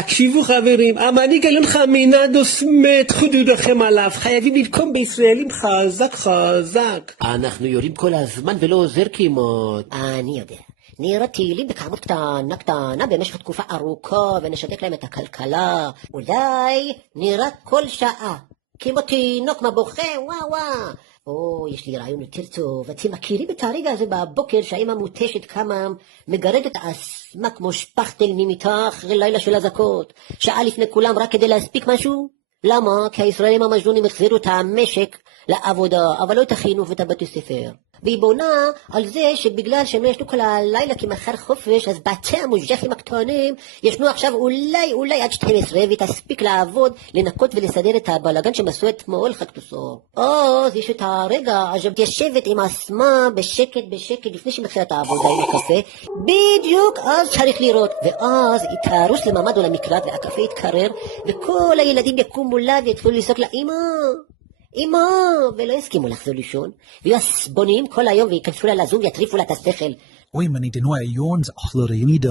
תקשיבו חברים, המנהיג העליון חמינדוס מת, חודדכם עליו, חייבים לנקום בישראלים חזק חזק. אנחנו יורים כל הזמן ולא עוזר כמעט. אני יודע. נראה טילים בכמות קטנה במשך תקופה ארוכה ונשתק להם את הכלכלה. אולי נראה כל שעה, כמו תינוק מבוכה, וואו. יש לי רעיון יותר טוב. אתם מכירים את הרגע הזה בבוקר שהאמא מותשת קמה, מגרדת עצמה כמו שפכטל ממיטה אחרי לילה של אזעקות, שעה לפני כולם רק כדי להספיק משהו? למה? כי הישראלים המג'נונים החזירו את המשק לעבודה, אבל לא את החינוך ואת הבתי ספר. והיא בונה על זה שבגלל שהם לא ישנו כל הלילה כמחר חופש, אז בתי המושגחים הקטנים ישנו עכשיו אולי עד 12 ותספיק לעבוד, לנקות ולסדר את הבלגן שהם עשו אתמול חקטוסו. אז יש את הרגע, אז יושבת עם עצמה בשקט לפני שמתחילה את העבודה עם הקפה, בדיוק אז צריך לראות, ואז היא תרוס לממד או למקלט והקפה יתקרר, וכל הילדים יקומו לה ויתחילו לסוק לה, אמא, ולא הסכימו לחזור לישון, ויהיו הסבונים כל היום וייכנסו לה לזום ויטריפו לה את השכל. אוי, מני דנוע יון, זה אחלה רעי מדי.